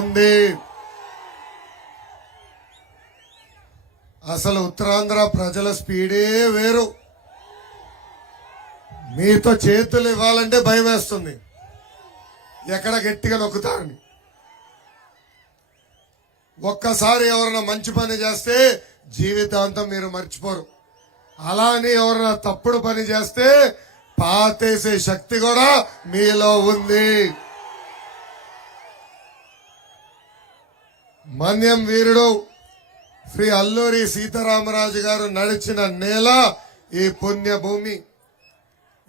ఉంది. అసలు ఉత్తరాంధ్ర ప్రజల స్పీడే వేరు. మీతో చేతులు ఇవ్వాలంటే భయం వేస్తుంది, ఎక్కడ గట్టిగా నొక్కుతారని. ఒక్కసారి ఎవరైనా మంచి పని చేస్తే జీవితాంతం మీరు మర్చిపోరు. అలా అని ఎవరైనా తప్పుడు పని చేస్తే పాతేసే శక్తి కూడా మీలో ఉంది. మన్యం వీరుడు శ్రీ అల్లూరి సీతారామరాజు గారు నడిచిన నేల ఈ పుణ్యభూమి.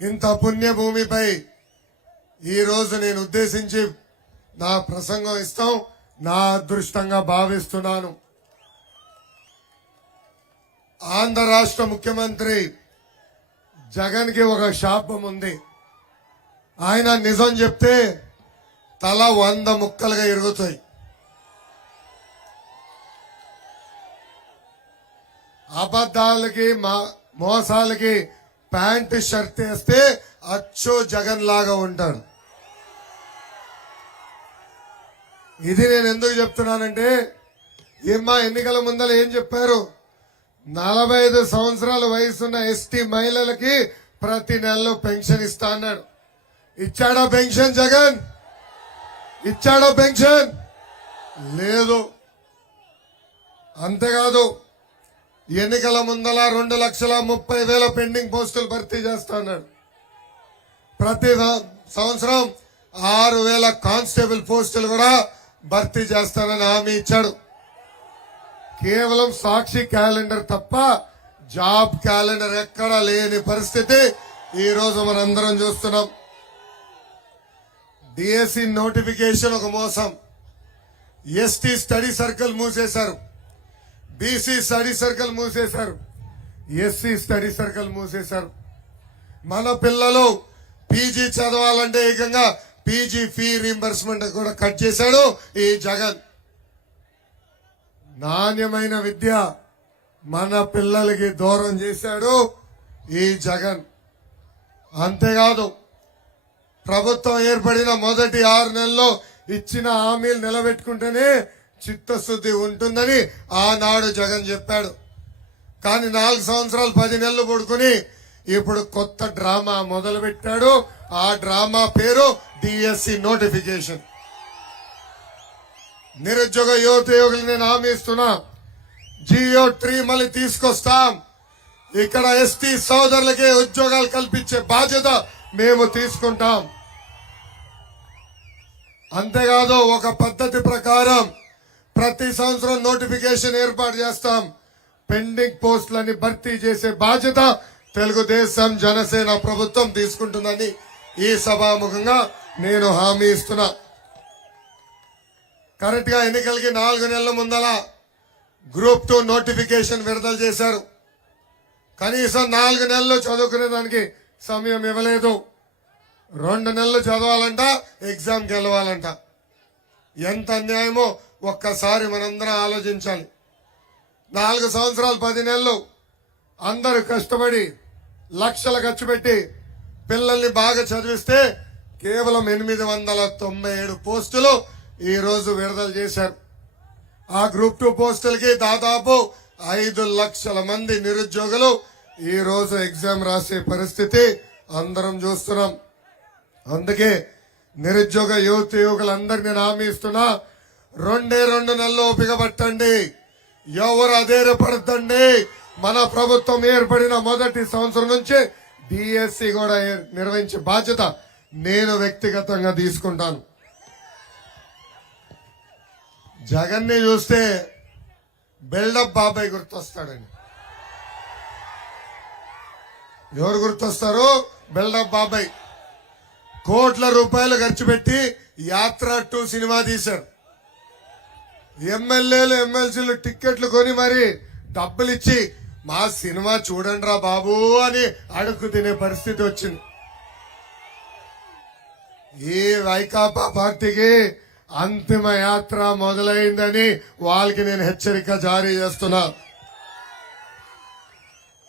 ఇంత పుణ్యభూమిపై ఈరోజు నేను ఉద్దేశించి నా ప్రసంగం ఇస్తాం నా అదృష్టంగా భావిస్తున్నాను. ఆంధ్ర రాష్ట్ర ముఖ్యమంత్రి జగన్ కి ఒక శాపం ఉంది. ఆయన నిజం చెప్తే తల 100 ముక్కలుగా ఇరుగుతాయి. అబద్ధాలకి మోసాలకి ప్యాంటు షర్ట్ వేస్తే అచ్చో జగన్ లాగా ఉంటాడు. ఇది నేను ఎందుకు చెప్తున్నానంటే, ఏమ్మా ఎన్నికల ముందర ఏం చెప్పారు? 45 సంవత్సరాల వయసున్న ఎస్టీ మహిళలకి ప్రతి నెలలో పెన్షన్ ఇస్తా అన్నాడు. ఇచ్చాడా పెన్షన్ జగన్? ఇచ్చాడా పెన్షన్? లేదు. అంతేకాదు, ఎన్నికల ముందల 2,30,000 పెండింగ్ పోస్టులు భర్తీ చేస్తా అన్నాడు. ప్రతి సంవత్సరం 6,000 కానిస్టేబుల్ పోస్టులు కూడా భర్తీ చేస్తానని హామీ ఇచ్చాడు. కేవలం సాక్షి క్యాలెండర్ తప్ప జాబ్ క్యాలెండర్ ఎక్కడా లేని పరిస్థితి ఈ రోజు మనందరం చూస్తున్నాం. డిఎస్సి నోటిఫికేషన్ ఒక మోసం. ఎస్టీ స్టడీ సర్కిల్ మూసేశారు, బీసీ స్టడీ సర్కిల్ మూసేశారు, ఎస్సీ స్టడీ సర్కిల్ మూసేశారు. మన పిల్లలు పీజీ చదవాలంటే ఏకంగా పీజీ ఫీ రీంబర్స్మెంట్ కూడా కట్ చేశాడు ఈ జగన్. నాణ్యమైన విద్య మన పిల్లలకి దూరం చేశాడు ఈ జగన్. అంతేకాదు, ప్రభుత్వం ఏర్పడిన మొదటి 6 నెలల్లో ఇచ్చిన హామీలు నిలబెట్టుకుంటేనే చిత్తశుద్ధి ఉంటుందని ఆనాడు జగన్ చెప్పాడు. కానీ 4 సంవత్సరాలు 10 నెలలు పడుకుని ఇప్పుడు కొత్త డ్రామా మొదలు పెట్టాడు. ఆ డ్రామా పేరు డిఎస్సి నోటిఫికేషన్. నిరుద్యోగ యువతయోగులు నేను హామీ ఇస్తున్నా, జియో 3 మళ్ళీ తీసుకొస్తాం. ఇక్కడ ఎస్టీ సోదరులకే ఉద్యోగాలు కల్పించే బాధ్యత మేము తీసుకుంటాం. అంతేకాదు, ఒక పద్ధతి ప్రకారం ప్రతి సంవత్సరం నోటిఫికేషన్ ఏర్పాటు చేస్తాం. పెండింగ్ పోస్టులని భర్తీ చేసే బాధ్యత తెలుగుదేశం జనసేన ప్రభుత్వం తీసుకుంటుందని ఈ సభాముఖంగా నేను హామీ ఇస్తున్నా. కరెక్ట్ గా ఎన్నికలకి 4 నెలల ముందల గ్రూప్ 2 నోటిఫికేషన్ విడుదల చేశారు. కనీసం 4 నెలలు చదువుకునే దానికి సమయం ఇవ్వలేదు. 2 నెలలు చదవాలంట, ఎగ్జామ్ గెలవాలంట. ఎంత అన్యాయమో ఒక్కసారి మనందరం ఆలోచించాలి. 4 సంవత్సరాలు 10 నెలలు అందరూ కష్టపడి లక్షలు ఖర్చు పెట్టి పిల్లల్ని బాగా చదివిస్తే కేవలం 897 పోస్టులు ఈ రోజు విడుదల చేశారు. ఆ గ్రూప్ 2 పోస్టులకి దాదాపు 5 లక్షల మంది నిరుద్యోగులు ఈ రోజు ఎగ్జామ్ రాసే పరిస్థితి అందరం చూస్తున్నాం. అందుకే నిరుద్యోగ యువకులందరినీ నేను హామీ ఇస్తున్నా, 2 నెలలు ఓపిక పట్టండి, ఎవరు అధైర్యపడతండి. మన ప్రభుత్వం ఏర్పడిన మొదటి సంవత్సరం నుంచి డిఎస్సి కూడా నిర్వహించే బాధ్యత నేను వ్యక్తిగతంగా తీసుకుంటాను. జగన్ ని చూస్తే బిల్డప్ బాబాయ్ గుర్తొస్తాడండి. ఎవరు గుర్తొస్తారు? బిల్డప్ బాబాయ్. కోట్ల రూపాయలు ఖర్చు పెట్టి యాత్ర 2 సినిమా తీశారు. ఎమ్మెల్యేలు ఎమ్మెల్సీలు టిక్కెట్లు కొని మరి డబ్బులు ఇచ్చి మా సినిమా చూడండి రా బాబు అని అడుగు తినే పరిస్థితి వచ్చింది. ఈ వైకాపా పార్టీకి అంతిమ యాత్ర మొదలైందని వాళ్ళకి నేను హెచ్చరిక జారీ చేస్తున్నా.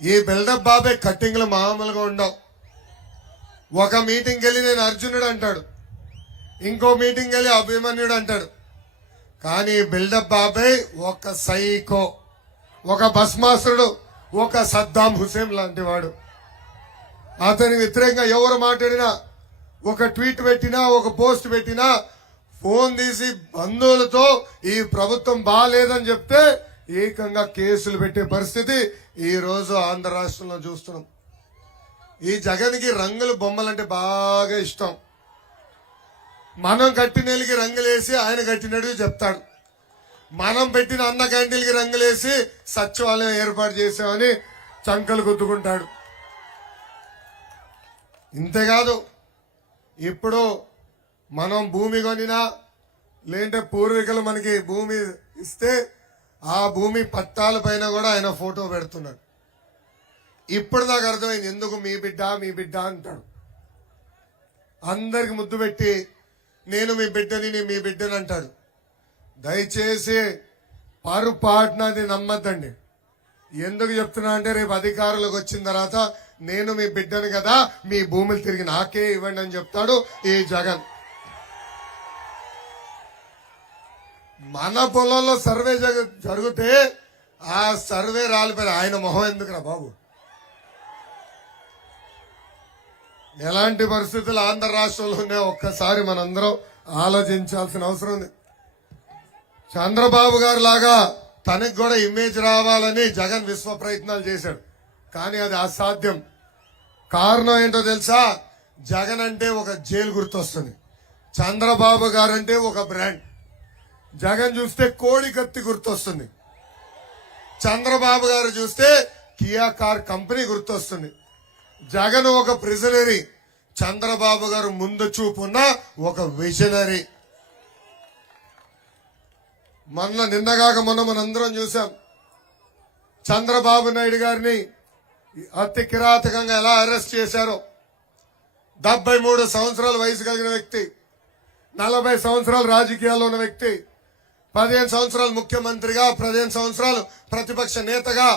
ఈ బిల్డప్ బాబాయ్ కట్టింగ్లు మామూలుగా ఉండవు. ఒక మీటింగ్కి వెళ్ళి నేను అర్జునుడు అంటాడు, ఇంకో మీటింగ్ వెళ్ళి అభిమన్యుడు అంటాడు. కానీ బిల్డప్ బాబాయ్ ఒక సైకో, ఒక భస్మాసురుడు, ఒక సద్దాం హుసేన్ లాంటి వాడు. అతని వ్యతిరేకంగా ఎవరు మాట్లాడినా, ఒక ట్వీట్ పెట్టినా, ఒక పోస్ట్ పెట్టినా ఫోన్ తీసి బంధువులతో ఈ ప్రభుత్వం బాగాలేదని చెప్తే ఏకంగా కేసులు పెట్టే పరిస్థితి ఈ రోజు ఆంధ్ర రాష్ట్రంలో చూస్తున్నాం. ఈ జగన్కి రంగుల బొమ్మలంటే బాగా ఇష్టం. మనం కట్టినీళ్ళకి రంగులేసి ఆయన కట్టినట్టు చెప్తాడు. మనం పెట్టిన అన్న క్యాంటీన్కి రంగులేసి సచివాలయం ఏర్పాటు చేసామని చంకలు గుద్దుకుంటాడు. ఇంతేకాదు, ఇప్పుడు మనం భూమి కొనినా లేదంటే పూర్వీకులు మనకి భూమి ఇస్తే ఆ భూమి పట్టాల పైన కూడా ఆయన ఫోటో పెడుతున్నాడు. ఇప్పుడు నాకు అర్థమైంది ఎందుకు మీ బిడ్డ అంటాడు. అందరికి ముద్దు పెట్టి నేను మీ బిడ్డని అంటాడు. దయచేసి పొరపాటునది నమ్మద్దండి. ఎందుకు చెప్తున్నా అంటే రేపు అధికారులకు వచ్చిన తర్వాత నేను మీ బిడ్డను కదా, మీ భూములు తిరిగి నాకే ఇవ్వండి అని చెప్తాడు ఈ జగన్. మన పొలంలో సర్వే జరిగితే ఆ సర్వే రాలిపోయి ఆయన మొహం ఎందుకురా బాబు. ఎలాంటి పరిస్థితులు ఆంధ్ర రాష్ట్రంలో ఉన్నాయో ఒక్కసారి మనందరం ఆలోచించాల్సిన అవసరం ఉంది. చంద్రబాబు గారు లాగా తనకు కూడా ఇమేజ్ రావాలని జగన్ విశ్వ ప్రయత్నాలు చేశాడు. కానీ అది అసాధ్యం. కారణం ఏంటో తెలుసా? జగన్ అంటే ఒక జైలు గుర్తొస్తుంది, చంద్రబాబు గారు అంటే ఒక బ్రాండ్. జగన్ చూస్తే కోడి కత్తి గుర్తొస్తుంది, చంద్రబాబు గారు చూస్తే కియా కార్ కంపెనీ గుర్తొస్తుంది. జగన్ ఒక ప్రిజనరీ, చంద్రబాబు గారు ముందు చూపున్న ఒక విజనరీ. నిన్నగాక మొన్న మనందరం చూసాం చంద్రబాబు నాయుడు గారిని అతి కిరాతకంగా ఎలా అరెస్ట్ చేశారో. 73 సంవత్సరాల వయసు కలిగిన వ్యక్తి, 40 సంవత్సరాలు రాజకీయాల్లో ఉన్న వ్యక్తి, 15 సంవత్సరాలు ముఖ్యమంత్రిగా, 15 సంవత్సరాలు ప్రతిపక్ష నేతగా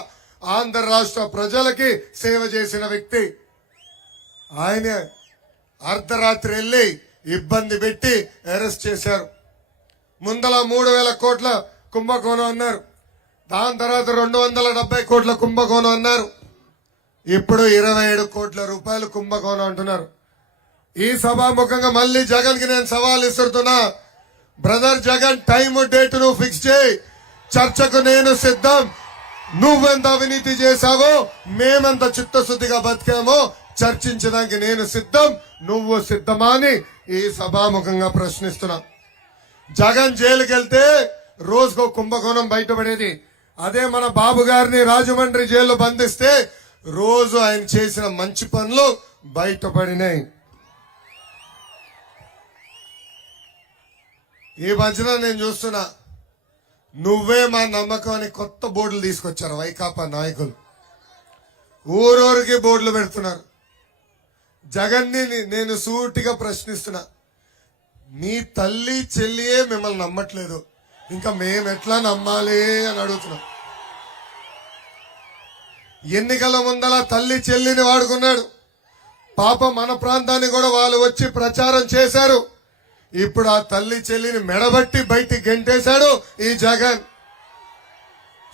ఆంధ్ర రాష్ట్ర ప్రజలకి సేవ చేసిన వ్యక్తి. ఆయన అర్ధరాత్రి వెళ్లి ఇబ్బంది పెట్టి అరెస్ట్ చేశారు. ముందల 3,000 కోట్ల కుంభకోణం అన్నారు, దాని తర్వాత 270 కోట్ల కుంభకోణం అన్నారు, ఇప్పుడు 27 కోట్ల రూపాయలు కుంభకోణం అంటున్నారు. ఈ సభాముఖంగా మళ్ళీ జగన్ కి నేను సవాల్ ఇస్తున్నా. బ్రదర్ జగన్, టైం డేట్ నువ్వు ఫిక్స్ చేయి, చర్చకు నేను సిద్ధం. నువ్వెంత అవినీతి చేశావో, మేమెంత చిత్తశుద్ధిగా బతికామో చర్చించడానికి నేను సిద్ధం. నువ్వు సిద్ధమా అని ఈ సభాముఖంగా ప్రశ్నిస్తున్నా. జగన్ జైలుకి వెళ్తే రోజుకో కుంభకోణం బయటపడేది. అదే మన బాబు గారిని రాజమండ్రి జైల్లో బంధిస్తే రోజు ఆయన చేసిన మంచి పనులు బయటపడినాయి. ఈ మధ్యన నేను చూస్తున్నా, నువ్వే మా నమ్మకం అని కొత్త బోర్డులు తీసుకొచ్చారు వైకాపా నాయకులు. ఊరూరికి బోర్డులు పెడుతున్నారు. జగన్ని నేను సూటిగా ప్రశ్నిస్తున్నా, మీ తల్లి చెల్లియే మిమ్మల్ని నమ్మట్లేదు, ఇంకా మేమెట్లా నమ్మాలి అని అడుగుతున్నాం. ఎన్నికల ముందల తల్లి చెల్లిని వాడుకున్నాడు. పాప మన ప్రాంతాన్ని కూడా వాళ్ళు వచ్చి ప్రచారం చేశారు. ఇప్పుడు ఆ తల్లి చెల్లిని మెడబట్టి బయటికి గెంటేశాడు ఈ జగన్.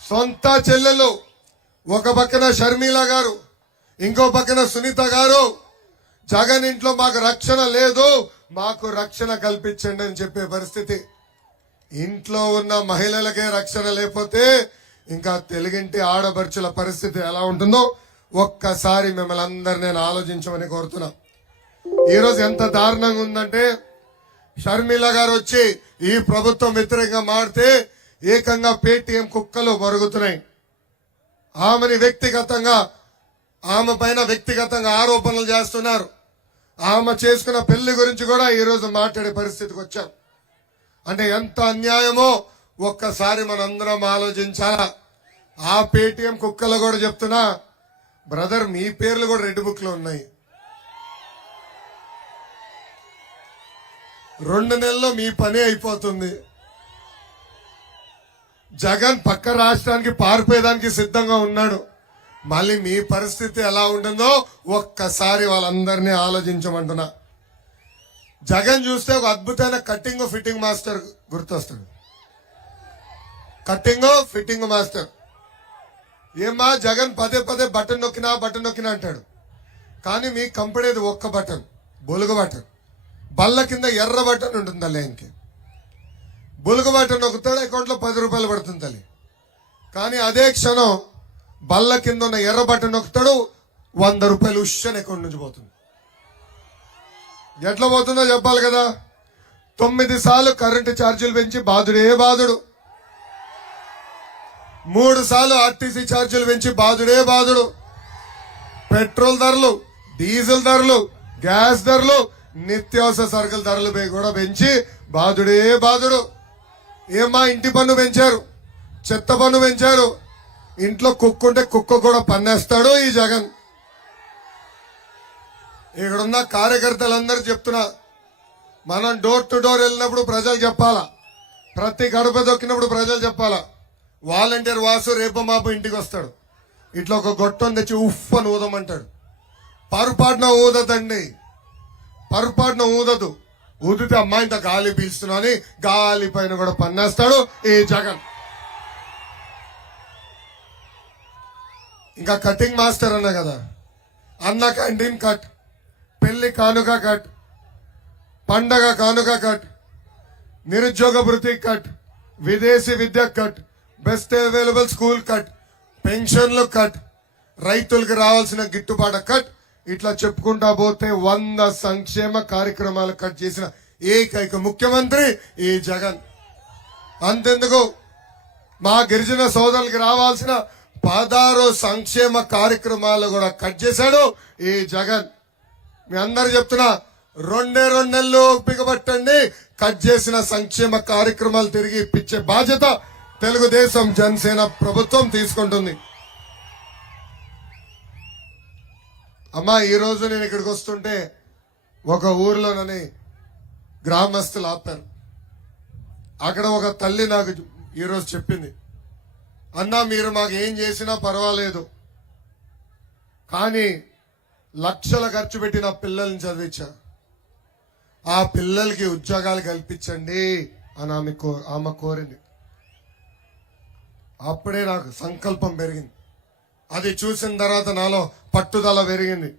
సొంత చెల్లెలు, ఒక పక్కన షర్మిల గారు, ఇంకో పక్కన సునీత గారు, జగన్ ఇంట్లో మాకు రక్షణ లేదు, మాకు రక్షణ కల్పించండి అని చెప్పే పరిస్థితి. ఇంట్లో ఉన్న మహిళలకే రక్షణ లేకపోతే ఇంకా తెలుగింటి ఆడపడుచుల పరిస్థితి ఎలా ఉంటుందో ఒక్కసారి మిమ్మల్ని అందరు నేను ఆలోచించమని కోరుతున్నా. ఈరోజు ఎంత దారుణంగా ఉందంటే, షర్మిల గారు వచ్చి ఈ ప్రభుత్వం వ్యతిరేకంగా మాడితే ఏకంగా పేటీఎం కుక్కలు మరుగుతున్నాయి. ఆమె పైన వ్యక్తిగతంగా ఆరోపణలు చేస్తున్నారు. ఆమె చేసుకున్న పెళ్లి గురించి కూడా ఈ రోజు మాట్లాడే పరిస్థితికి వచ్చాం. అంటే ఎంత అన్యాయమో ఒక్కసారి మనందరం ఆలోచించాలా. ఆ పేటీఎం కుక్కలు కూడా చెప్తున్నా, బ్రదర్ మీ పేర్లు కూడా రెడ్ బుక్ లో ఉన్నాయి. 2 నెలల్లో మీ పని అయిపోతుంది. జగన్ పక్క రాష్ట్రానికి పారిపోయేదానికి సిద్ధంగా ఉన్నాడు. మళ్ళీ మీ పరిస్థితి ఎలా ఉంటుందో ఒక్కసారి వాళ్ళందరినీ ఆలోచించమంటున్నా. జగన్ చూస్తే ఒక అద్భుతమైన కటింగ్ ఫిట్టింగ్ మాస్టర్ గుర్తొస్తాడు. Cutting fitting master. ఏమా జగన్ పదే పదే బటన్ నొక్కినా అంటాడు. కానీ మీ కంపెనీది ఒక్క బటన్, బొలుగు బటన్. బల్ల కింద ఎర్ర బటన్ ఉంటుంది తల్లి. ఆయనకి బొలుగు బటన్ నొక్కుతాడు, అకౌంట్లో 10 రూపాయలు పడుతుంది తల్లి. కానీ అదే క్షణం బల్ల కింద ఉన్న ఎర్ర బటన్ నొక్కుతాడు, 100 రూపాయలు ఉషన్ అకౌంట్ నుంచి పోతుంది. ఎట్లా పోతుందో చెప్పాలి కదా. 9 సార్లు కరెంటు ఛార్జీలు పెంచి బాధుడే బాధుడు, 3 సార్లు ఆర్టీసీ ఛార్జీలు పెంచి బాధుడే బాధుడు, పెట్రోల్ ధరలు, డీజిల్ ధరలు, గ్యాస్ ధరలు, నిత్యావసర సరుకుల ధరలు కూడా పెంచి బాధుడే బాధుడు. ఏమా ఇంటి పన్ను పెంచారు, చెత్త పన్ను పెంచారు. ఇంట్లో కుక్క ఉంటే కుక్క కూడా పన్నేస్తాడు ఈ జగన్. ఇక్కడున్న కార్యకర్తలందరూ చెప్తున్నా, మనం డోర్ టు డోర్ వెళ్ళినప్పుడు ప్రజలు చెప్పాలా, ప్రతి గడప దొక్కినప్పుడు ప్రజలు చెప్పాలా. వాలంటీర్ వాసు రేపు మాపు ఇంటికి వస్తాడు, ఇట్లా ఒక గొట్టం తెచ్చి ఉఫ్ అని ఊదమంటాడు. పొరపాటున ఊదదండి, పొరపాటున ఊదదు. ఊదితే అమ్మాయి ఇంత గాలి పీల్చుతున్నా అని గాలి పైన కూడా పన్నేస్తాడు ఈ జగన్. ఇంకా కటింగ్ మాస్టర్ అన్నా కదా, అన్న క్యాంటీన్ కట్, పెళ్లి కానుక కట్, పండగ కానుక కట్, నిరుద్యోగ భృతి కట్, విదేశీ విద్య cut, best available school cut, పెన్షన్లు కట్, రైతులకు రావాల్సిన గిట్టుబాటు కట్. ఇట్లా చెప్పుకుంటా పోతే 100 సంక్షేమ కార్యక్రమాలు కట్ చేసిన ఏకైక ముఖ్యమంత్రి ఈ జగన్. అంతెందుకు, మా గిరిజన సోదరులకి రావాల్సిన 16 సంక్షేమ కార్యక్రమాలు కూడా కట్ చేశాడు ఈ జగన్. మీ అందరు చెప్తున్నా, 2 నెలలు పిగబట్టండి, కట్ చేసిన సంక్షేమ కార్యక్రమాలు తిరిగి ఇప్పించే బాధ్యత తెలుగుదేశం జనసేన ప్రభుత్వం తీసుకుంటుంది. అమ్మా, ఈ రోజు నేను ఇక్కడికి వస్తుంటే ఒక ఊర్లోనని గ్రామస్తులు ఆపారు. అక్కడ ఒక తల్లి నాకు ఈరోజు చెప్పింది, అన్నా మీరు మాకు ఏం చేసినా పర్వాలేదు, కానీ లక్షలు ఖర్చు పెట్టి నా పిల్లల్ని చదివించా, ఆ పిల్లలకి ఉద్యోగాలు కల్పించండి అని ఆమె కోరింది. అప్పుడే నాకు సంకల్పం పెరిగింది. అది చూసిన తర్వాత నాలో పట్టుదల పెరిగింది.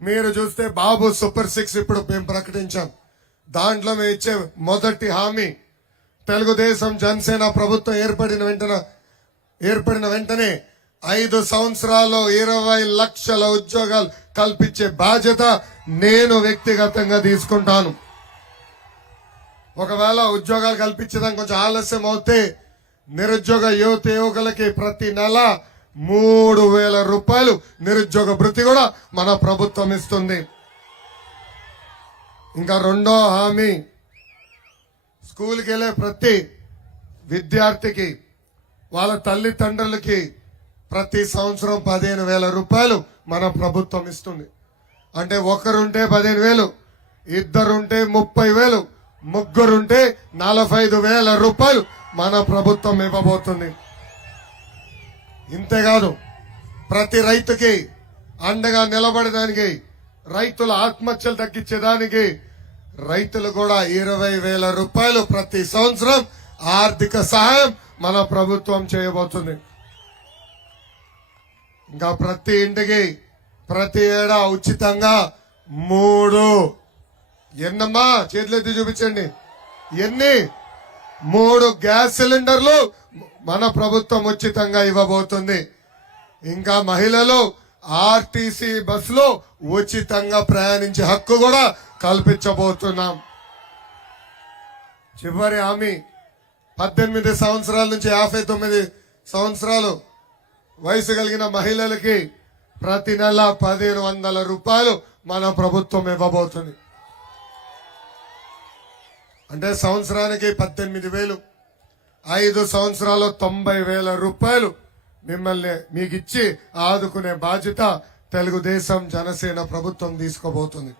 మీరు చూస్తే బాబు సూపర్ 6 ఇప్పుడు మేము ప్రకటించాం. దాంట్లో మేము ఇచ్చే మొదటి హామీ, తెలుగుదేశం జనసేన ప్రభుత్వం ఏర్పడిన వెంటనే 5 సంవత్సరాల్లో 20 లక్షల ఉద్యోగాలు కల్పించే బాధ్యత నేను వ్యక్తిగతంగా తీసుకుంటాను. ఒకవేళ ఉద్యోగాలు కల్పించడానికి కొంచెం ఆలస్యం అవుతే నిరుద్యోగ యువకులకి ప్రతి నెల 3,000 రూపాయలు నిరుద్యోగ భృతి కూడా మన ప్రభుత్వం ఇస్తుంది. ఇంకా రెండో హామీ, స్కూల్కి వెళ్ళే ప్రతి విద్యార్థికి వాళ్ళ తల్లిదండ్రులకి ప్రతి సంవత్సరం 15,000 రూపాయలు మన ప్రభుత్వం ఇస్తుంది. అంటే ఒకరుంటే 15,000, ఇద్దరుంటే 30,000, ముగ్గురుంటే 45,000 రూపాయలు మన ప్రభుత్వం ఇవ్వబోతుంది. ఇంతేకాదు, ప్రతి రైతుకి అండగా నిలబడడానికి, రైతుల ఆత్మహత్యలు తగ్గించేదానికి రైతులు కూడా 20,000 రూపాయలు ప్రతి సంవత్సరం ఆర్థిక సహాయం మన ప్రభుత్వం చేయబోతుంది. ఇంకా ప్రతి ఇంటికి ప్రతి ఏడా ఉచితంగా 3 ఎన్నమ్మా చేతులెత్తి చూపించండి, 3 గ్యాస్ సిలిండర్లు మన ప్రభుత్వం ఉచితంగా ఇవ్వబోతుంది. ఇంకా మహిళలు ఆర్టీసీ బస్సులో ఉచితంగా ప్రయాణించే హక్కు కూడా కల్పించబోతున్నాం. చివరి హామీ, 18 సంవత్సరాల నుంచి 59 సంవత్సరాలు వయసు కలిగిన మహిళలకి ప్రతి నెల 1,500 రూపాయలు మన ప్రభుత్వం ఇవ్వబోతుంది. అంటే సంవత్సరానికి 18,000, 5 సంవత్సరాల్లో 90,000 రూపాయలు మిమ్మల్ని మీకు ఇచ్చి ఆదుకునే బాధ్యత తెలుగుదేశం జనసేన ప్రభుత్వం తీసుకోబోతుంది.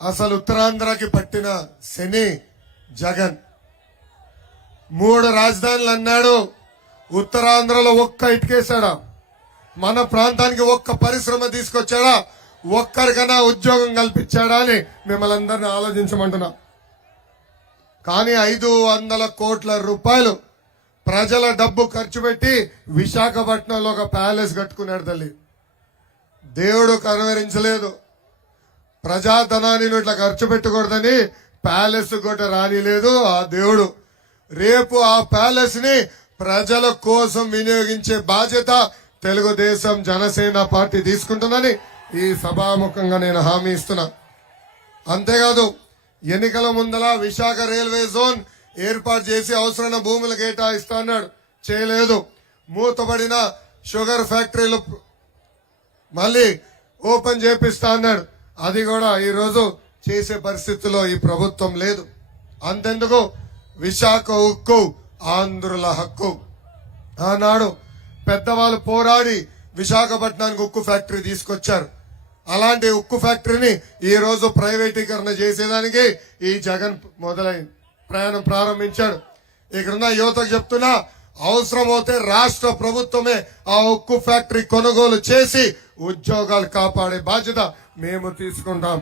అసలు ఉత్తరాంధ్రకి పట్టిన శని జగన్. 3 రాజధానులు అన్నాడు, ఉత్తరాంధ్రలో ఒక్క ఇటుకేశాడా? మన ప్రాంతానికి ఒక్క పరిశ్రమ తీసుకొచ్చాడా? ఒక్కరికైనా ఉద్యోగం కల్పించాడా అని మిమ్మల్ని అందరినీ ఆలోచించమంటున్నా. కానీ 500 కోట్ల రూపాయలు ప్రజల డబ్బు ఖర్చు పెట్టి విశాఖపట్నంలో ఒక ప్యాలెస్ కట్టుకున్నాడు తల్లి. దేవుడు కనువరించలేదు. ప్రజాధనాన్ని నువ్వు ఇట్లా ఖర్చు పెట్టకూడదని ప్యాలెస్ కూడా రానిలేదు ఆ దేవుడు. రేపు ఆ ప్యాలెస్ ని ప్రజల కోసం వినియోగించే బాధ్యత తెలుగుదేశం జనసేన పార్టీ తీసుకుంటుందని ఈ సభాముఖంగా నేను హామీ ఇస్తున్నా. అంతేకాదు ఎన్నికల ముందల విశాఖ రైల్వే జోన్ ఏర్పాటు చేసి అవసరమైన భూములు కేటాయిస్తా అన్నాడు, చేయలేదు. మూతబడిన షుగర్ ఫ్యాక్టరీలు మళ్ళీ ఓపెన్ చేపిస్తా అన్నాడు, అది కూడా ఈరోజు చేసే పరిస్థితిలో ఈ ప్రభుత్వం లేదు. అంతెందుకు విశాఖ ఉక్కు ఆంధ్రుల హక్కు. ఆనాడు పెద్దవాళ్ళు పోరాడి విశాఖపట్నానికి ఉక్కు ఫ్యాక్టరీ తీసుకొచ్చారు. అలాంటి ఉక్కు ఫ్యాక్టరీని ఈ రోజు ప్రైవేటీకరణ చేసేదానికి ఈ జగన్ ప్రయాణం ప్రారంభించాడు. ఇక్కడున్న యువతకు చెప్తున్నా, అవసరమైతే రాష్ట్ర ప్రభుత్వమే ఆ ఉక్కు ఫ్యాక్టరీ కొనుగోలు చేసి ఉద్యోగాలు కాపాడే బాధ్యత మేము తీసుకుంటాం.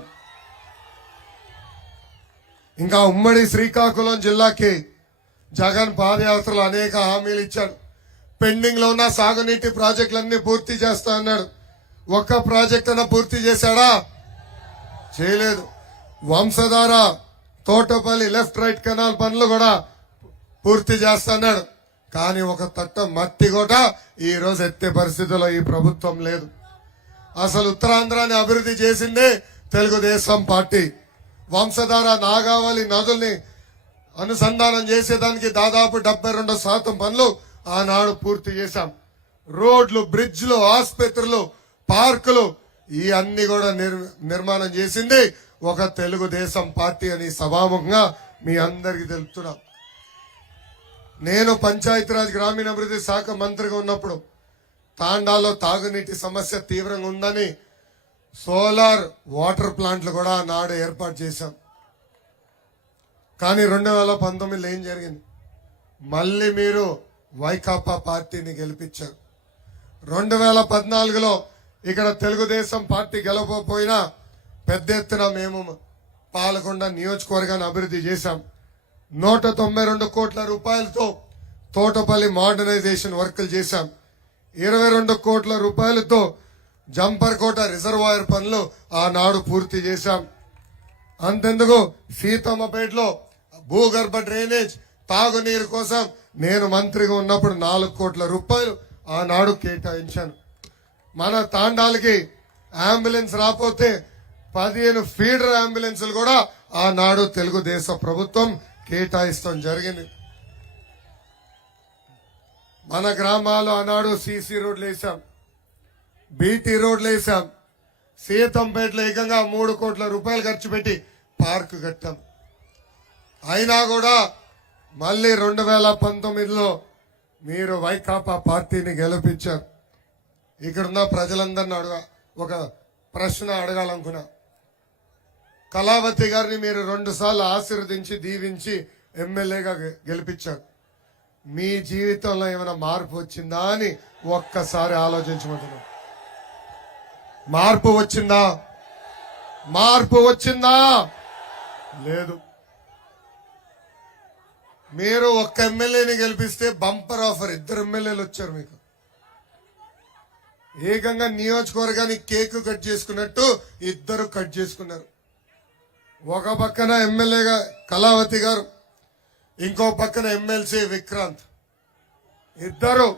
ఇంకా ఉమ్మడి శ్రీకాకుళం జిల్లాకి జగన్ పాదయాత్రలో అనేక హామీలు ఇచ్చాడు. పెండింగ్ లో ఉన్న సాగునీటి ప్రాజెక్టులన్నీ పూర్తి చేస్తా అన్నాడు. ఒక్క ప్రాజెక్ట్ అన్న పూర్తి చేశాడా? చేయలేదు. Vamsadhara, Thotapalli left right canal పనులు కూడా పూర్తి చేస్తున్నాడు. కానీ ఒక తట్ట మట్టి కూడా ఈ రోజు ఎత్తే పరిస్థితిలో ఈ ప్రభుత్వం లేదు. అసలు ఉత్తరాంధ్రాన్ని అభివృద్ధి చేసిందే తెలుగుదేశం పార్టీ. వంశధార, నాగావళి నదుల్ని అనుసంధానం చేసేదానికి దాదాపు 72% పనులు ఆనాడు పూర్తి చేశాం. రోడ్లు, బ్రిడ్జ్లు, ఆసుపత్రులు, పార్కులు ఈ అన్ని కూడా నిర్మాణం చేసింది ఒక తెలుగుదేశం పార్టీ అని సభాముఖంగా మీ అందరికీ తెలుపుతున్నా. నేను పంచాయతీరాజ్ గ్రామీణాభివృద్ధి శాఖ మంత్రిగా ఉన్నప్పుడు తాండాలో తాగునీటి సమస్య తీవ్రంగా ఉందని సోలార్ వాటర్ ప్లాంట్లు కూడా నాడు ఏర్పాటు చేశాం. కానీ 2019లో ఏం జరిగింది? మళ్ళీ మీరు వైకాపా పార్టీని గెలిపించారు. 2014లో ఇక్కడ తెలుగుదేశం పార్టీ గెలవకపోయినా పెద్ద ఎత్తున మేము పాలకొండ నియోజకవర్గాన్ని అభివృద్ధి చేశాం. 192 కోట్ల రూపాయలతో తోటపల్లి మోడర్నైజేషన్ వర్కులు చేశాం. 22 కోట్ల రూపాయలతో జంపర్కోట రిజర్వాయర్ పనులు ఆనాడు పూర్తి చేశాం. అంతెందుకు సీతమ్మపేటలో భూగర్భ డ్రైనేజ్, తాగునీరు కోసం నేను మంత్రిగా ఉన్నప్పుడు 4 కోట్ల రూపాయలు ఆనాడు కేటాయించాను. మన తాండాలకి అంబులెన్స్ రాకపోతే 15 ఫీడర్ అంబులెన్సులు కూడా ఆనాడు తెలుగుదేశం ప్రభుత్వం కేటాయిస్తాం జరిగింది. మన గ్రామాల్లో ఆనాడు సీసీ రోడ్లు వేసాం, బీటీ రోడ్లు వేసాం. సీతంపేటలో ఏకంగా 3 కోట్ల రూపాయలు ఖర్చు పెట్టి పార్కు కట్టాం. అయినా కూడా మళ్ళీ 2019లో మీరు వైకాపా పార్టీని గెలిపించారు. ఇక్కడున్న ప్రజలందరినీ ఒక ప్రశ్న అడగాలనుకున్నా. కళావతి గారిని మీరు 2 సార్లు ఆశీర్వదించి దీవించి ఎమ్మెల్యేగా గెలిపించారు. మీ జీవితంలో ఏమైనా మార్పు వచ్చిందా అని ఒక్కసారి ఆలోచించమంటున్నాను. మార్పు వచ్చిందా? మార్పు వచ్చిందా? లేదు. మీరు ఒక్క ఎమ్మెల్యేని గెలిపిస్తే బంపర్ ఆఫర్ 2 ఎమ్మెల్యేలు వచ్చారు మీకు. ఏకంగా నియోజకవర్గానికి కేక్ కట్ చేసుకున్నట్టు 2 కట్ చేసుకున్నారు. ఒక పక్కన ఎమ్మెల్యేగా కళావతి గారు, ఇంకో పక్కన ఎమ్మెల్సీ విక్రాంత్, 2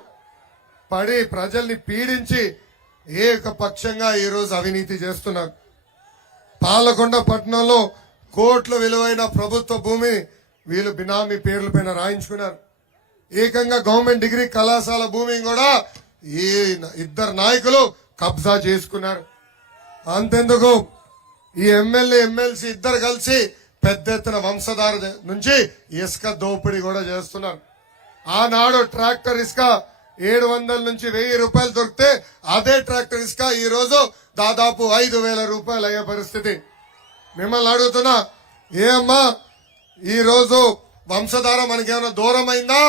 పడి ప్రజల్ని పీడించి ఏకపక్షంగా ఈరోజు అవినీతి చేస్తున్నారు. పాలకొండ పట్టణంలో కోట్ల విలువైన ప్రభుత్వ భూమి వీళ్ళు బినామీ పేర్ల పైన రాయించుకున్నారు. ఏకంగా గవర్నమెంట్ డిగ్రీ కళాశాల భూమిని కూడా ఈ 2 నాయకులు కబ్జా చేసుకున్నారు. అంతెందుకు ఈ ఎమ్మెల్యే, ఎమ్మెల్సీ 2 కలిసి పెద్ద ఎత్తున వంశధార నుంచి ఇసుక దోపిడీ కూడా చేస్తున్నారు. ఆనాడు ట్రాక్టర్ ఇసుక 700 నుంచి 1000 రూపాయలు దొరికితే అదే ట్రాక్టర్ ఇసుక ఈ రోజు దాదాపు 5000 రూపాయలు అయ్యే పరిస్థితి. మిమ్మల్ని అడుగుతున్నా, ఏమ్మా ఈ రోజు వంశధార మనకేమైనా దూరం అయిందా?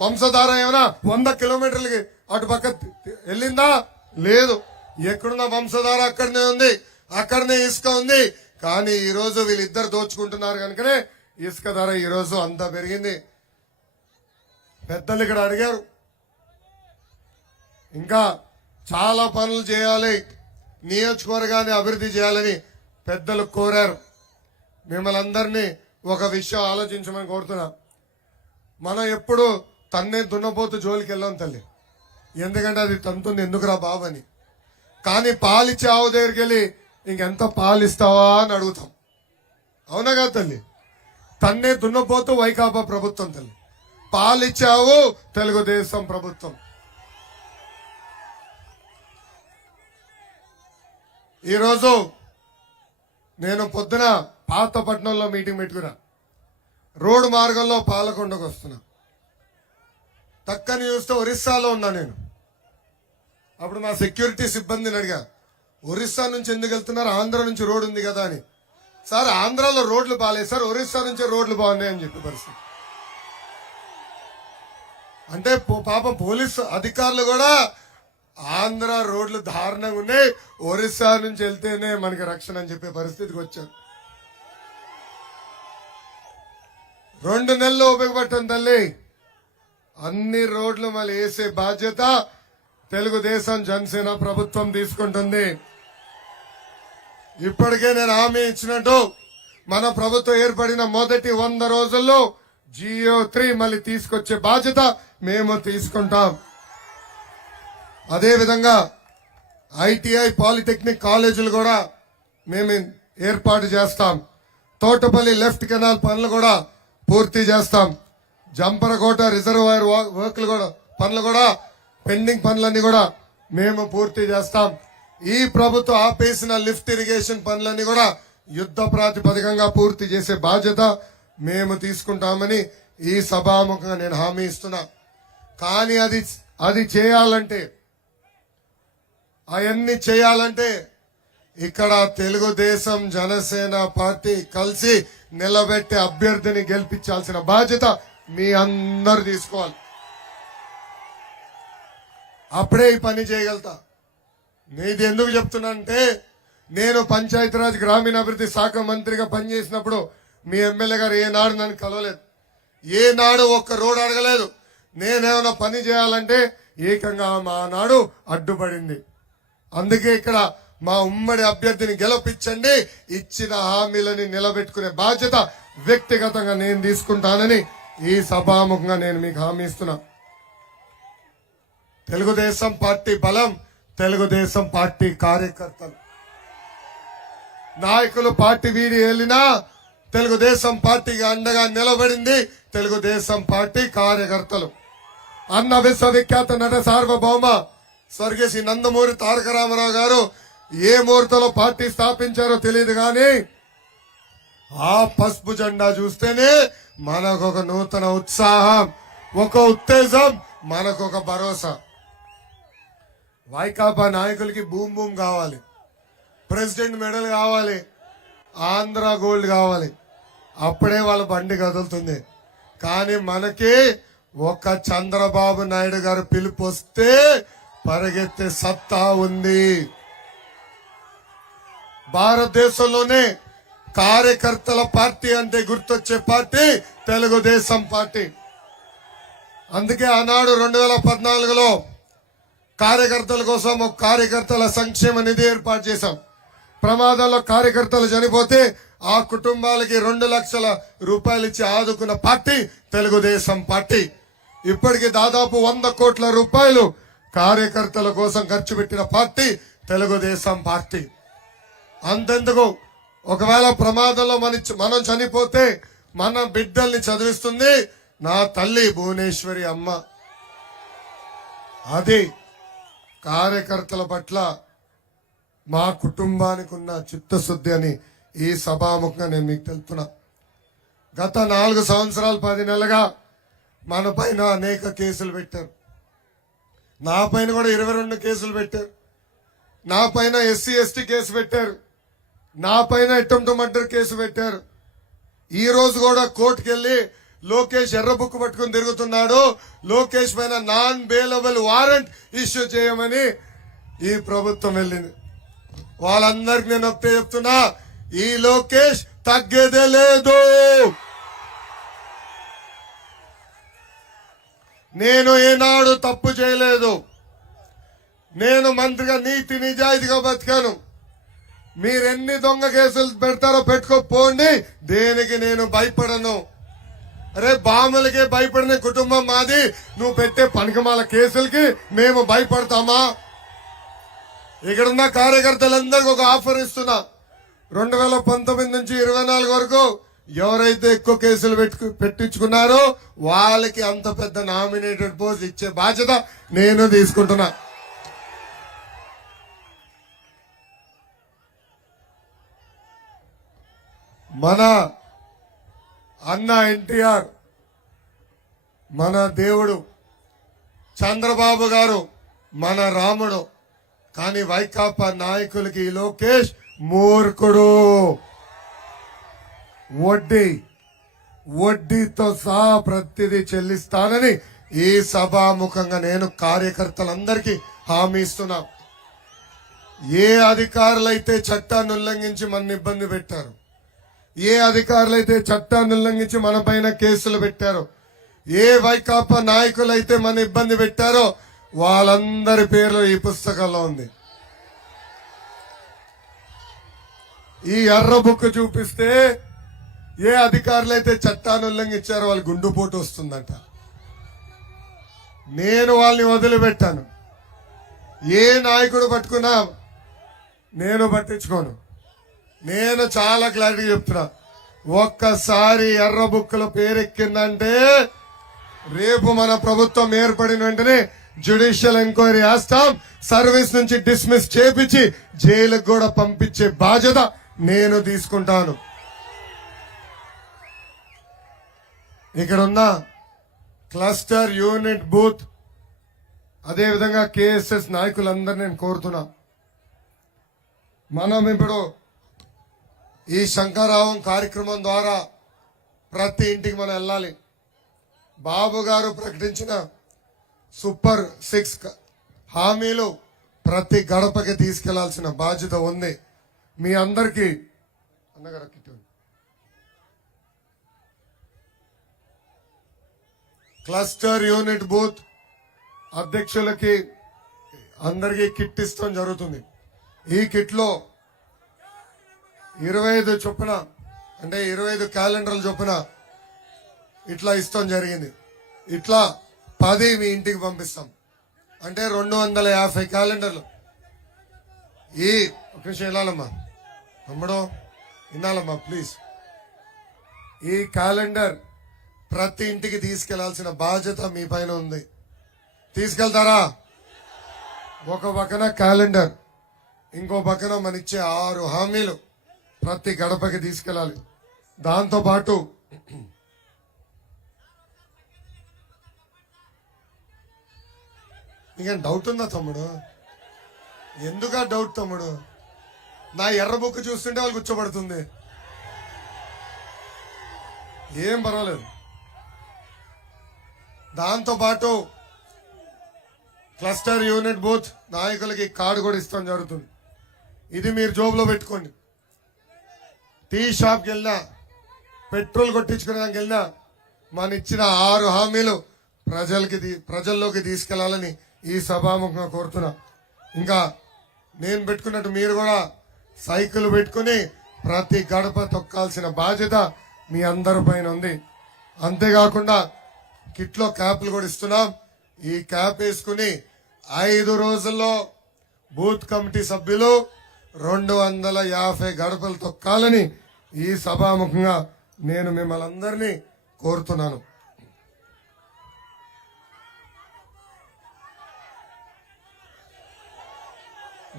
వంశధార ఏమైనా 100 కిలోమీటర్లకి అటు పక్క వెళ్ళిందా? లేదు. ఎక్కడున్న వంశధార అక్కడనే ఉంది, అక్కడనే ఇసుక ఉంది. కానీ ఈ రోజు వీళ్ళిద్దరు దోచుకుంటున్నారు కనుకనే ఇసుక ధర ఈరోజు అంతా పెరిగింది. పెద్దలు ఇక్కడ అడిగారు, ఇంకా చాలా పనులు చేయాలి, నియోజకవర్గాన్ని అభివృద్ధి చేయాలని పెద్దలు కోరారు. మిమ్మల్ని అందరినీ ఒక విషయం ఆలోచించమని కోరుతున్నా. మనం ఎప్పుడు తన్నే దున్నపోతు జోలికి వెళ్ళాం తల్లి, ఎందుకంటే అది తంతుంది ఎందుకురా బాబు అని. కానీ పాలిచ్చే ఆవు దగ్గరికి వెళ్ళి ఇంకెంత పాలిస్తావా అని అడుగుతాం. అవునా కదా తల్లి? తన్నే దున్నపోతూ వైకాపా ప్రభుత్వం తల్లి, పాలిచ్చావు తెలుగుదేశం ప్రభుత్వం. ఈరోజు నేను పొద్దున పాతపట్నంలో మీటింగ్ పెట్టుకున్నా. రోడ్డు మార్గంలో పాలకొండకు వస్తున్నా. టక్కని చూస్తే ఒరిస్సాలో ఉన్నా నేను. అప్పుడు మా సెక్యూరిటీ సిబ్బందిని అడిగా, ఒరిస్సా నుంచి ఎందుకు వెళ్తున్నారు, ఆంధ్ర నుంచి రోడ్డు ఉంది కదా అని. సార్ ఆంధ్రాలో రోడ్లు బాగాలేదు సార్, ఒరిస్సా నుంచే రోడ్లు బాగున్నాయి అని చెప్పే పరిస్థితి. అంటే పాపం పోలీసు అధికారులు కూడా ఆంధ్ర రోడ్లు దారుణంగా ఉన్నాయి, ఒరిస్సా నుంచి వెళ్తేనే మనకి రక్షణ అని చెప్పే పరిస్థితికి వచ్చారు. 2 నెలలు ఉపయోగపడటం తల్లి. అన్ని రోడ్లు మళ్ళీ వేసే బాధ్యత తెలుగుదేశం జనసేన ప్రభుత్వం తీసుకుంటుంది. ఇప్పటికే నేను హామీ ఇచ్చినట్టు మన ప్రభుత్వం ఏర్పడిన మొదటి 100 రోజుల్లో GO3 మళ్ళీ తీసుకొచ్చే బాధ్యత మేము తీసుకుంటాం. అదేవిధంగా ITI పాలిటెక్నిక్ కాలేజీలు కూడా మేము ఏర్పాటు చేస్తాం. తోటపల్లి లెఫ్ట్ కెనాల్ పనులు కూడా పూర్తి చేస్తాం. జంపరకోట రిజర్వాయర్ వర్క్లు కూడా పనులు కూడా పెండింగ్ పనులన్నీ కూడా మేము పూర్తి చేస్తాం. ఈ ప్రభుత్వం ఆపేసిన లిఫ్ట్ ఇరిగేషన్ పనులన్నీ కూడా యుద్ధ ప్రాతిపదికంగా పూర్తి చేసే బాధ్యత మేము తీసుకుంటామని ఈ సభాముఖంగా నేను హామీ ఇస్తున్నా. కానీ అది చేయాలంటే, అవన్నీ చేయాలంటే ఇక్కడ తెలుగుదేశం జనసేన పార్టీ కలిసి నిలబెట్టే అభ్యర్థిని గెలిపించాల్సిన బాధ్యత మీ అందరు తీసుకోవాలి. అప్పుడే ఈ పని చేయగలుగుతా. నీది ఎందుకు చెప్తున్నానంటే, నేను పంచాయతీరాజ్ గ్రామీణాభివృద్ధి శాఖ మంత్రిగా పనిచేసినప్పుడు మీ ఎమ్మెల్యే గారు ఏనాడు నన్ను కలవలేదు, ఏనాడు ఒక్క రోడ్ అడగలేదు. నేనేమైనా పని చేయాలంటే ఏకంగా మా నాడు అడ్డుపడింది. అందుకే ఇక్కడ మా ఉమ్మడి అభ్యర్థిని గెలిపించండి, ఇచ్చిన హామీలని నిలబెట్టుకునే బాధ్యత వ్యక్తిగతంగా నేను తీసుకుంటానని ఈ సభాముఖంగా నేను మీకు హామీ ఇస్తున్నా. తెలుగుదేశం పార్టీ బలం తెలుగుదేశం పార్టీ కార్యకర్తలు. నాయకులు పార్టీ వీడి వెళ్ళినా తెలుగుదేశం పార్టీకి అండగా నిలబడింది తెలుగుదేశం పార్టీ కార్యకర్తలు. అన్న విశ్వవిఖ్యాత నట సార్వభౌమ స్వర్గీయ శ్రీ నందమూరి తారక రామారావు గారు ఏ ముహూర్తంలో పార్టీ స్థాపించారో తెలియదు కానీ ఆ పసుపు జెండా చూస్తేనే మనకు ఒక నూతన ఉత్సాహం, ఒక ఉత్తేజం, మనకు ఒక భరోసా. వైకాపా నాయకులకి బూమ్ బూమ్ కావాలి, ప్రెసిడెంట్ మెడల్ కావాలి, ఆంధ్ర గోల్డ్ కావాలి, అప్పుడే వాళ్ళ బండి కదులుతుంది. కానీ మనకి ఒక చంద్రబాబు నాయుడు గారు పిలుపు వస్తే పరిగెత్తే సత్తా ఉంది. భారతదేశంలోనే కార్యకర్తల పార్టీ అంటే గుర్తొచ్చే పార్టీ తెలుగుదేశం పార్టీ. అందుకే ఆనాడు 2014లో కార్యకర్తల కోసం ఒక కార్యకర్తల సంక్షేమ నిధి ఏర్పాటు చేశాం. ప్రమాదంలో కార్యకర్తలు చనిపోతే ఆ కుటుంబాలకి 2 లక్షల రూపాయలు ఇచ్చి ఆదుకున్న పార్టీ తెలుగుదేశం పార్టీ. ఇప్పటికి దాదాపు 100 కోట్ల రూపాయలు కార్యకర్తల కోసం ఖర్చు పెట్టిన పార్టీ తెలుగుదేశం పార్టీ. అంతెందుకు, ఒకవేళ ప్రమాదంలో మనం చనిపోతే మన బిడ్డల్ని చదివిస్తుంది నా తల్లి భువనేశ్వరి అమ్మ. అది కార్యకర్తల పట్ల మా కుటుంబానికి ఉన్న చిత్తశుద్ధి అని ఈ సభాముఖంగా నేను మీకు తెలుపుతున్నా. గత 4 సంవత్సరాలు 10 నెలలుగా మన పైన అనేక కేసులు పెట్టారు. నా పైన కూడా 22 కేసులు పెట్టారు. నా పైన SC ST కేసు పెట్టారు. నా పైన అటెంప్ట్ మర్డర్ కేసు పెట్టారు. ఈ రోజు కూడా కోర్టుకెళ్లి లోకేష్ ఎర్ర బుక్ పట్టుకుని తిరుగుతున్నాడు, లోకేష్ పైన నాన్ బెయిలబుల్ వారెంట్ ఇష్యూ చేయమని ఈ ప్రభుత్వం వెళ్ళింది. వాళ్ళందరికి నేను ఒకటే చెప్తున్నా, ఈ లోకేష్ తగ్గేదే లేదు. నేను ఏనాడు తప్పు చేయలేదు. నేను మంత్రిగా నీతి నిజాయితీగా బతికాను. మీరెన్ని దొంగ కేసులు పెడతారో పెట్టుకోపోండి, దేనికి నేను భయపడను. అరే బాములకే భయపడిన కుటుంబం మాది, నువ్వు పెట్టే పనికిమాల కేసులకి మేము భయపడతామా? ఇక్కడున్న కార్యకర్తలందరికీ ఒక ఆఫర్ ఇస్తున్నా. 2019 నుంచి 24 వరకు ఎవరైతే ఎక్కువ కేసులు పెట్టించుకున్నారో వాళ్ళకి అంత పెద్ద నామినేటెడ్ పోస్ట్ ఇచ్చే బాధ్యత నేను తీసుకుంటున్నా. మన అన్న ఎన్టీఆర్, మన దేవుడు చంద్రబాబు గారు మన రాముడు. కానీ వైకాపా నాయకులకి లోకేష్ మూర్ఖుడు. వడ్డీతో సహా ప్రతిదీ చెల్లిస్తానని ఈ సభాముఖంగా నేను కార్యకర్తలందరికీ హామీ ఇస్తున్నా. ఏ అధికారులైతే చట్టాన్ని ఉల్లంఘించి మన ఇబ్బంది పెట్టారు, ఏ అధికారులైతే చట్టాన్ని ఉల్లంఘించి మన పైన కేసులు పెట్టారో, ఏ వైకాపా నాయకులైతే మన ఇబ్బంది పెట్టారో వాళ్ళందరి పేర్లు ఈ పుస్తకంలో ఉంది. ఈ ఎర్ర బుక్ చూపిస్తే ఏ అధికారులైతే చట్టాన్ని ఉల్లంఘించారో వాళ్ళు గుండుపోటు వస్తుందంట. నేను వాళ్ళని వదిలిపెట్టాను. ఏ నాయకుడు పట్టుకున్నా నేను పట్టించుకోను. నేను చాలా క్లారిటీ చెప్తున్నా. ఒక్కసారి ఎర్ర బుక్కుల పేరెక్కిందంటే రేపు మన ప్రభుత్వం ఏర్పడిన వెంటనే జ్యుడిషియల్ ఎంక్వైరీ చేస్తాం. సర్వీస్ నుంచి డిస్మిస్ చేపించి జైలుకు కూడా పంపించే బాధ్యత నేను తీసుకుంటాను. ఇక్కడున్న క్లస్టర్ యూనిట్ బూత్ అదేవిధంగా కేఎస్ఎస్ నాయకులందరినీ నేను కోరుతున్నా. మనం ఇప్పుడు ఈ శంకరావం కార్యక్రమం ద్వారా ప్రతి ఇంటికి మనం వెళ్ళాలి. బాబు గారు ప్రకటించిన సూపర్ 6 హామీలు ప్రతి గడపకి తీసుకెళ్లాల్సిన బాధ్యత ఉంది. మీ అందరికీ అన్నగారు క్లస్టర్ యూనిట్ బూత్ అధ్యక్షులకి అందరికీ కిట్ ఇస్తాం జరుగుతుంది. ఈ కిట్ లో 25 చొప్పున అంటే 25 క్యాలెండర్లు చొప్పున ఇట్లా ఇస్తాం జరిగింది. ఇట్లా 10 మీ ఇంటికి పంపిస్తాం. అంటే 250 క్యాలెండర్లు. ఈ ఒక నిమిషం వెళ్ళాలమ్మా, తమ్ముడు వినాలమ్మా ప్లీజ్. ఈ క్యాలెండర్ ప్రతి ఇంటికి తీసుకెళ్లాల్సిన బాధ్యత మీ పైన ఉంది. తీసుకెళ్తారా? ఒక పక్కన క్యాలెండర్, ఇంకో పక్కన మన ఇచ్చే 6 హామీలు ప్రతి గడపకి తీసుకెళ్లాలి. దాంతో పాటు ఇంకా డౌట్ ఉందా తమ్ముడు? ఎందుకా డౌట్ తమ్ముడు? నా ఎర్ర బుక్ చూస్తుంటే వాళ్ళు కూర్చోబడుతుంది. ఏం పర్వాలేదు. దాంతో పాటు క్లస్టర్ యూనిట్ బూత్ నాయకులకి కార్డు కూడా ఇస్తాం జరుగుతుంది. ఇది మీరు జోబులో పెట్టుకోండి. టీ షాప్కి వెళ్ళినా, పెట్రోల్ కొట్టించుకునేదానికి వెళ్ళినా మన ఇచ్చిన 6 హామీలు ప్రజల్లోకి తీసుకెళ్లాలని ఈ సభాముఖంగా కోరుతున్నా. ఇంకా నేను పెట్టుకున్నట్టు మీరు కూడా సైకిల్ పెట్టుకుని ప్రతి గడప తొక్కాల్సిన బాధ్యత మీ అందరి పైన ఉంది. అంతేకాకుండా కిట్లో క్యాప్లు కూడా ఇస్తున్నాం. ఈ క్యాప్ వేసుకుని 5 రోజుల్లో బూత్ కమిటీ సభ్యులు 250 గడపలు తొక్కాలని ఈ సభాముఖంగా నేను మిమ్మల్ని అందరినీ కోరుతున్నాను.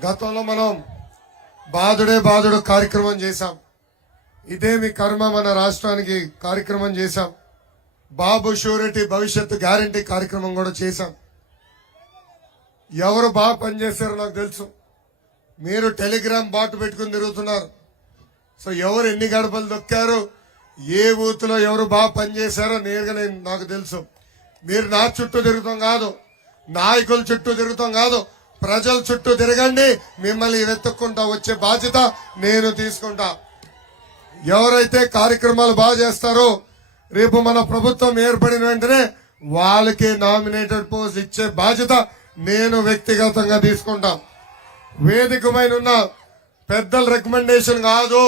గతంలో మనం బాదుడే బాదుడు కార్యక్రమం చేశాం. ఇదే మీ కర్మ మన రాష్ట్రానికి కార్యక్రమం చేశాం. బాబు షూరిటీ భవిష్యత్తు గ్యారంటీ కార్యక్రమం కూడా చేశాం. ఎవరు బాగా పనిచేశారో నాకు తెలుసు. మీరు టెలిగ్రామ్ బాట్ పెట్టుకుని తిరుగుతున్నారు. సో ఎవరు ఎన్ని గడపలు దొక్కారు, ఏ బూత్ లో ఎవరు బాగా పనిచేశారో నేరుగా నాకు తెలుసు. మీరు నా చుట్టూ తిరుగుతాం కాదు, నాయకుల చుట్టూ తిరుగుతాం కాదు, ప్రజల చుట్టూ తిరగండి. మిమ్మల్ని వెతుక్కుంటా వచ్చే బాధ్యత నేను తీసుకుంటా. ఎవరైతే కార్యక్రమాలు బాగా చేస్తారో రేపు మన ప్రభుత్వం ఏర్పడిన వెంటనే వాళ్ళకి నామినేటెడ్ పోస్ట్ ఇచ్చే బాధ్యత నేను వ్యక్తిగతంగా తీసుకుంటాం. వేదిక పైన ఉన్న పెద్దల రికమెండేషన్ కాదు,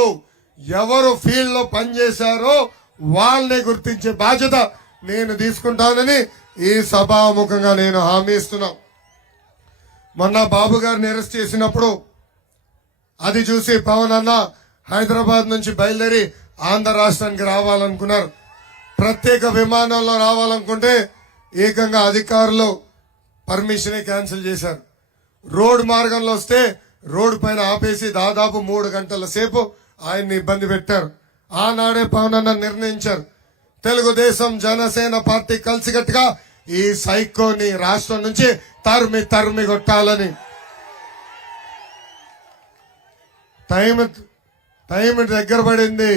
ఎవరు ఫీల్డ్ లో పనిచేశారో వాళ్ళని గుర్తించే బాధ్యత నేను తీసుకుంటానని ఈ సభాముఖంగా నేను హామీ ఇస్తున్నా. మొన్న బాబు గారిని అరెస్ట్ చేసినప్పుడు అది చూసి పవన్ అన్న హైదరాబాద్ నుంచి బయలుదేరి ఆంధ్ర రాష్ట్రానికి రావాలనుకున్నారు. ప్రత్యేక విమానంలో రావాలనుకుంటే ఏకంగా అధికారులు పర్మిషన్ క్యాన్సిల్ చేశారు. రోడ్ మార్గంలో వస్తే రోడ్డు పైన ఆపేసి దాదాపు 3 గంటల సేపు ఆయన్ని ఇబ్బంది పెట్టారు. ఆనాడే పవన్ అన్న నిర్ణయించారు, తెలుగుదేశం జనసేన పార్టీ కలిసికట్టుగా ఈ సైకోని రాష్ట్రం నుంచి తరిమి కొట్టాలని. టైం దగ్గర పడింది,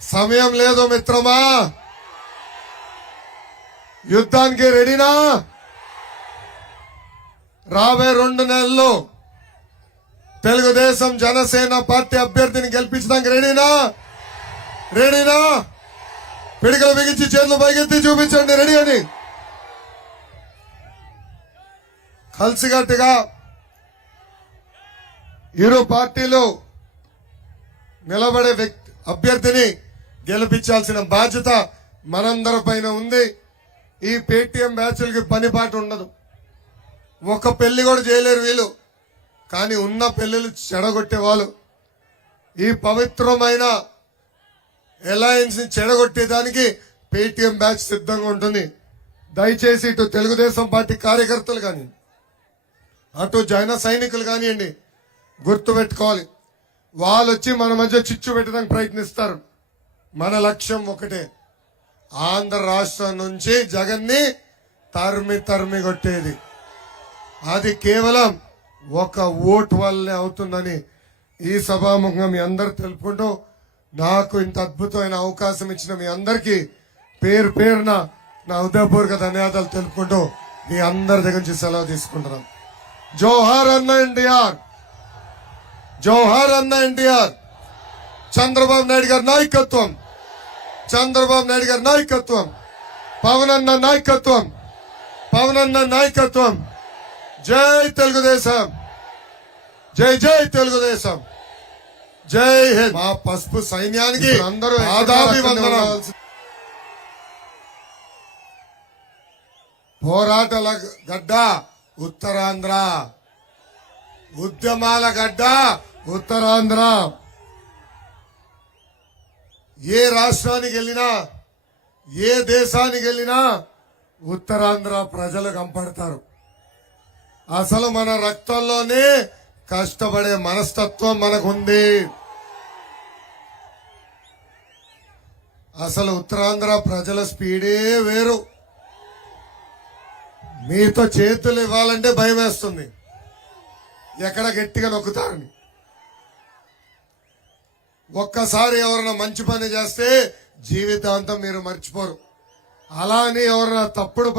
సమయం లేదు మిత్రమా. యుద్ధానికి రెడీనా? రాబోయే 2 నెలల్లో తెలుగుదేశం జనసేన పార్టీ అభ్యర్థిని గెలిపించడానికి రెడీనా? పిడికలు బిగించి చేతులు పైకెత్తి చూపించండి రెడీ అని. కలిసికట్టుగా ఇరు పార్టీలు నిలబడే అభ్యర్థిని గెలిపించాల్సిన బాధ్యత మనందరి పైన ఉంది. ఈ పేటీఎం బ్యాచ్లకి పనిపాటు ఉండదు, ఒక పెళ్లి కూడా చేయలేరు వీళ్ళు, కానీ ఉన్న పెళ్లిలు చెడగొట్టే వాళ్ళు. ఈ పవిత్రమైన అలయన్స్ ని చెడగొట్టేదానికి పేటీఎం బ్యాచ్ సిద్ధంగా ఉంటుంది. దయచేసి ఇటు తెలుగుదేశం పార్టీ కార్యకర్తలు కానీ అటు జన సైనికులు కానివ్వండి, గుర్తుపెట్టుకోవాలి, వాళ్ళు వచ్చి మన మధ్య చిచ్చు పెట్టడానికి ప్రయత్నిస్తారు. మన లక్ష్యం ఒకటే, ఆంధ్ర రాష్ట్రం నుంచి జగన్ని తరిమి కొట్టేది. అది కేవలం ఒక ఓటు వల్లే అవుతుందని ఈ సభాముఖంగా మీ అందరు తెలుపుకుంటూ, నాకు ఇంత అద్భుతమైన అవకాశం ఇచ్చిన మీ అందరికీ పేరున నా హృదయపూర్వక ధన్యవాదాలు తెలుపుకుంటూ మీ అందరి దగ్గర నుంచి సెలవు తీసుకుంటున్నాను. జోహార్ అన్న ఎన్టీఆర్, జోహార్ అన్న ఎన్టీఆర్. చంద్రబాబు నాయుడు గారి నాయకత్వం, చంద్రబాబు నాయుడు గారి నాయకత్వం, పవన్ అన్న నాయకత్వం, పవన్ అన్న నాయకత్వం. జై తెలుగుదేశం, జై తెలుగుదేశం, జై హింద్. మా పసుపు సైన్యానికి అందరూ ఆదాభివందనాలు. పోరాటాల గడ్డ ఉత్తరాంధ్ర, ఉద్యమాల గడ్డ ఉత్తరాంధ్ర. ఏ రాష్ట్రానికి వెళ్ళినా, ఏ దేశానికి వెళ్ళినా ఉత్తరాంధ్ర ప్రజలు కంపడతారు. అసలు మన రక్తంలోనే కష్టపడే మనస్తత్వం మనకుంది. అసలు ఉత్తరాంధ్ర ప్రజల స్పీడే వేరు. మీతో చేతులు ఇవ్వాలంటే భయం వేస్తుంది, ఎక్కడ గట్టిగా నొక్కుతారని. ఒక్కసారి ఎవరైనా మంచి పని చేస్తే జీవితాంతం మీరు మర్చిపోరు. అలా అని ఎవరైనా తప్పుడు